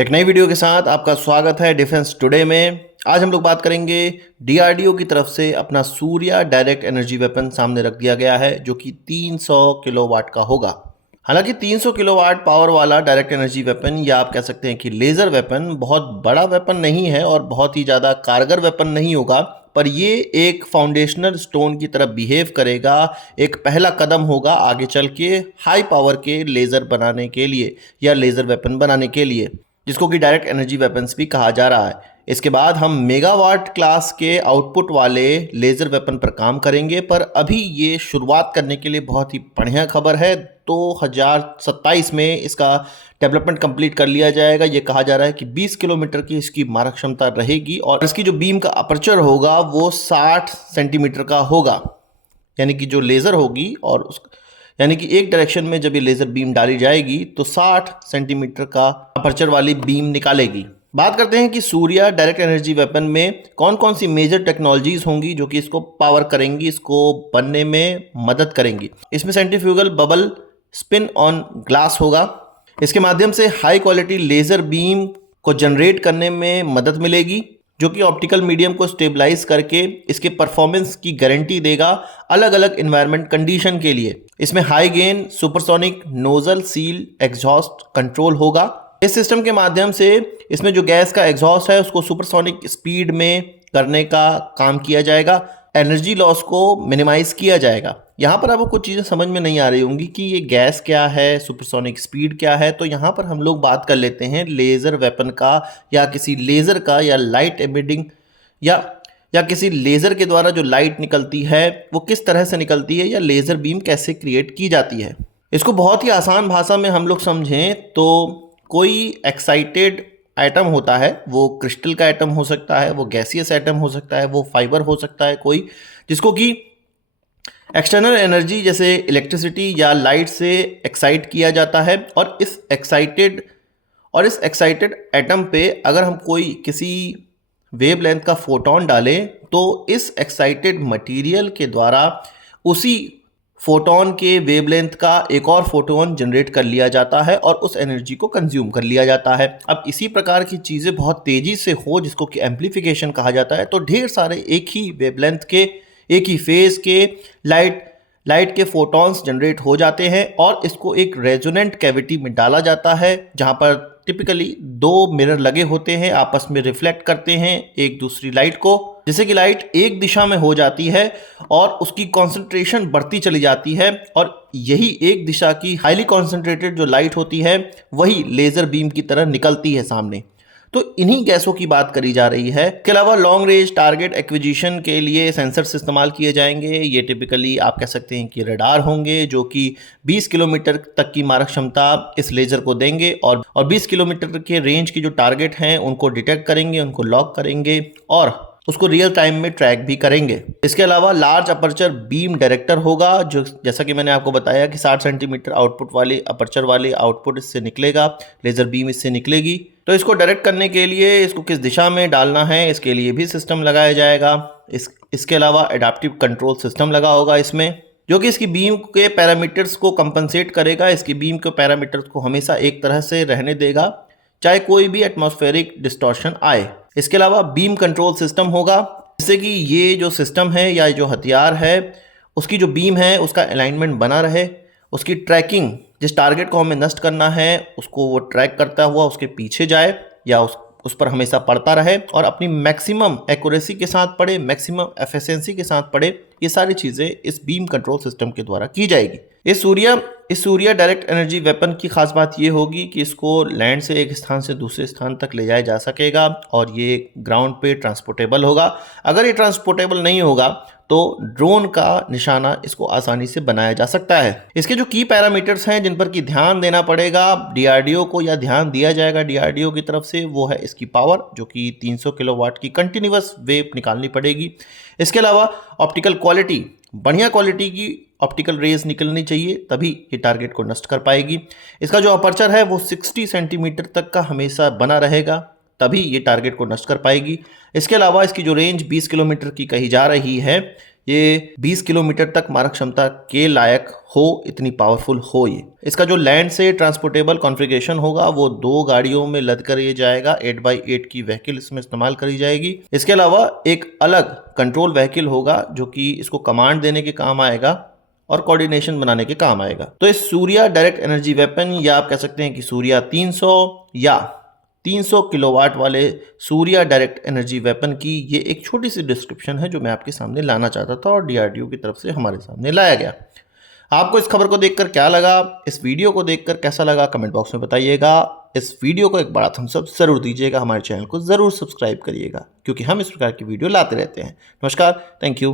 एक नई वीडियो के साथ आपका स्वागत है डिफेंस टुडे में। आज हम लोग बात करेंगे डीआरडीओ की तरफ से अपना सूर्या डायरेक्ट एनर्जी वेपन सामने रख दिया गया है जो कि 300 किलोवाट का होगा। हालांकि 300 किलोवाट पावर वाला डायरेक्ट एनर्जी वेपन या आप कह सकते हैं कि लेज़र वेपन बहुत बड़ा वेपन नहीं है और बहुत ही ज़्यादा कारगर वेपन नहीं होगा, पर ये एक फाउंडेशनल स्टोन की तरह बिहेव करेगा। एक पहला कदम होगा आगे चल के हाई पावर के लेज़र बनाने के लिए या लेज़र वेपन बनाने के लिए, जिसको कि डायरेक्ट एनर्जी वेपन्स भी कहा जा रहा है। इसके बाद हम मेगावाट क्लास के आउटपुट वाले लेज़र वेपन पर काम करेंगे, पर अभी ये शुरुआत करने के लिए बहुत ही बढ़िया खबर है। 2027 में इसका डेवलपमेंट कंप्लीट कर लिया जाएगा। ये कहा जा रहा है कि 20 किलोमीटर की इसकी मारक क्षमता रहेगी और इसकी जो बीम का अपर्चर होगा वो 60 सेंटीमीटर का होगा। यानी कि जो लेज़र होगी और यानी कि एक डायरेक्शन में जब ये लेज़र बीम डाली जाएगी तो 60 सेंटीमीटर का अपर्चर वाली बीम निकालेगी। बात करते हैं कि सूर्या डायरेक्ट एनर्जी वेपन में कौन कौन सी मेजर टेक्नोलॉजीज होंगी जो कि इसको पावर करेंगी, इसको बनने में मदद करेंगी। इसमें centrifugal bubble spin on glass होगा। इसके माध्यम से हाई क्वालिटी लेज़र बीम को जनरेट करने में मदद मिलेगी, जो कि ऑप्टिकल मीडियम को स्टेबलाइज करके इसके परफॉर्मेंस की गारंटी देगा अलग अलग इन्वायरमेंट कंडीशन के लिए। इसमें high gain supersonic nozzle seal exhaust control होगा। इस सिस्टम के माध्यम से इसमें जो गैस का एग्जॉस्ट है उसको सुपरसोनिक स्पीड में करने का काम किया जाएगा। एनर्जी लॉस को मिनिमाइज किया जाएगा। यहाँ पर आपको कुछ चीज़ें समझ में नहीं आ रही होंगी कि ये गैस क्या है, सुपरसोनिक स्पीड क्या है। तो यहाँ पर हम लोग बात कर लेते हैं लेज़र वेपन का या किसी लेज़र का या लाइट एमिटिंग या किसी लेज़र के द्वारा जो लाइट निकलती है वो किस तरह से निकलती है या लेज़र बीम कैसे क्रिएट की जाती है। इसको बहुत ही आसान भाषा में हम लोग समझें तो कोई एक्साइटेड एटम होता है, वो क्रिस्टल का एटम हो सकता है, वो गैसियस एटम हो सकता है, वो फाइबर हो सकता है कोई, जिसको कि एक्सटर्नल एनर्जी जैसे इलेक्ट्रिसिटी या लाइट से एक्साइट किया जाता है। और इस एक्साइटेड एटम पे अगर हम कोई किसी वेवलेंथ का फोटोन डालें तो इस एक्साइटेड मटेरियल के द्वारा उसी फोटोन के वेवलेंथ का एक और फोटोन जनरेट कर लिया जाता है और उस एनर्जी को कंज्यूम कर लिया जाता है। अब इसी प्रकार की चीज़ें बहुत तेज़ी से हो, जिसको कि एम्प्लीफिकेशन कहा जाता है, तो ढेर सारे एक ही वेवलेंथ के एक ही फेज के लाइट के फोटॉन्स जनरेट हो जाते हैं और इसको एक रेजोनेंट कैविटी में डाला जाता है, जहां पर टिपिकली 2 मिरर लगे होते हैं, आपस में रिफ्लेक्ट करते हैं एक दूसरी लाइट को, जिससे कि लाइट एक दिशा में हो जाती है और उसकी कॉन्सेंट्रेशन बढ़ती चली जाती है। और यही एक दिशा की हाईली कॉन्सेंट्रेटेड जो लाइट होती है वही लेज़र बीम की तरह निकलती है सामने। तो इन्हीं गैसों की बात करी जा रही है। इसके अलावा लॉन्ग रेंज टारगेट एक्विजिशन के लिए सेंसर्स इस्तेमाल किए जाएंगे। ये टिपिकली आप कह सकते हैं कि रडार होंगे जो कि 20 किलोमीटर तक की मारक क्षमता इस लेज़र को देंगे और 20 किलोमीटर के रेंज की जो टारगेट हैं उनको डिटेक्ट करेंगे, उनको लॉक करेंगे और उसको रियल टाइम में ट्रैक भी करेंगे। इसके अलावा लार्ज अपर्चर बीम डायरेक्टर होगा, जो जैसा कि मैंने आपको बताया कि 60 सेंटीमीटर आउटपुट वाले अपर्चर वाले आउटपुट इससे निकलेगा, लेज़र बीम इससे निकलेगी। तो इसको डायरेक्ट करने के लिए इसको किस दिशा में डालना है इसके लिए भी सिस्टम लगाया जाएगा। इसके अलावा एडाप्टिव कंट्रोल सिस्टम लगा होगा इसमें, जो कि इसकी बीम के पैरामीटर्स को कंपनसेट करेगा। इसकी बीम के पैरामीटर्स को हमेशा एक तरह से रहने देगा चाहे कोई भी एटमॉस्फेरिक डिस्टॉर्शन आए। इसके अलावा बीम कंट्रोल सिस्टम होगा, जिससे कि ये जो सिस्टम है या जो हथियार है उसकी जो बीम है उसका अलाइनमेंट बना रहे, उसकी ट्रैकिंग, जिस टारगेट को हमें नष्ट करना है उसको वो ट्रैक करता हुआ उसके पीछे जाए या उस पर हमेशा पड़ता रहे और अपनी मैक्सिमम एक्यूरेसी के साथ पड़े, मैक्सिमम एफिशिएंसी के साथ पड़े। ये सारी चीज़ें इस बीम कंट्रोल सिस्टम के द्वारा की जाएगी। इस सूर्या डायरेक्ट एनर्जी वेपन की खास बात ये होगी कि इसको लैंड से एक स्थान से दूसरे स्थान तक ले जाया जा सकेगा और ये ग्राउंड पे ट्रांसपोर्टेबल होगा। अगर ये ट्रांसपोर्टेबल नहीं होगा तो ड्रोन का निशाना इसको आसानी से बनाया जा सकता है। इसके जो की पैरामीटर्स हैं जिन पर कि ध्यान देना पड़ेगा डीआरडीओ को या ध्यान दिया जाएगा डीआरडीओ की तरफ से, वो है इसकी पावर, जो कि 300 किलोवाट की कंटिन्यूअस वेव निकालनी पड़ेगी। इसके अलावा ऑप्टिकल क्वालिटी, बढ़िया क्वालिटी की ऑप्टिकल रेज निकलनी चाहिए, तभी ये टारगेट को नष्ट कर पाएगी। इसका जो अपर्चर है वो 60 सेंटीमीटर तक का हमेशा बना रहेगा, तभी ये टारगेट को नष्ट कर पाएगी। इसके अलावा इसकी जो रेंज 20 किलोमीटर की कही जा रही है, ये 20 किलोमीटर तक मारक क्षमता के लायक हो, इतनी पावरफुल हो ये। इसका जो लैंड से ट्रांसपोर्टेबल कॉन्फ़िगरेशन होगा वो 2 गाड़ियों में लद कर ये जाएगा। 8x8 की व्हीकल इसमें इस्तेमाल करी जाएगी। इसके अलावा एक अलग कंट्रोल व्हीकल होगा जो कि इसको कमांड देने के काम आएगा और कोऑर्डिनेशन बनाने के काम आएगा। तो इस सूर्या डायरेक्ट एनर्जी वेपन, या आप कह सकते हैं कि सूर्या 300 या 300 किलोवाट वाले सूर्या डायरेक्ट एनर्जी वेपन की ये एक छोटी सी डिस्क्रिप्शन है जो मैं आपके सामने लाना चाहता था और डीआरडीओ की तरफ से हमारे सामने लाया गया। आपको इस खबर को देखकर क्या लगा, इस वीडियो को देखकर कैसा लगा, कमेंट बॉक्स में बताइएगा। इस वीडियो को एक बड़ा थम्स अप जरूर दीजिएगा, हमारे चैनल को जरूर सब्सक्राइब करिएगा क्योंकि हम इस प्रकार की वीडियो लाते रहते हैं। नमस्कार, थैंक यू।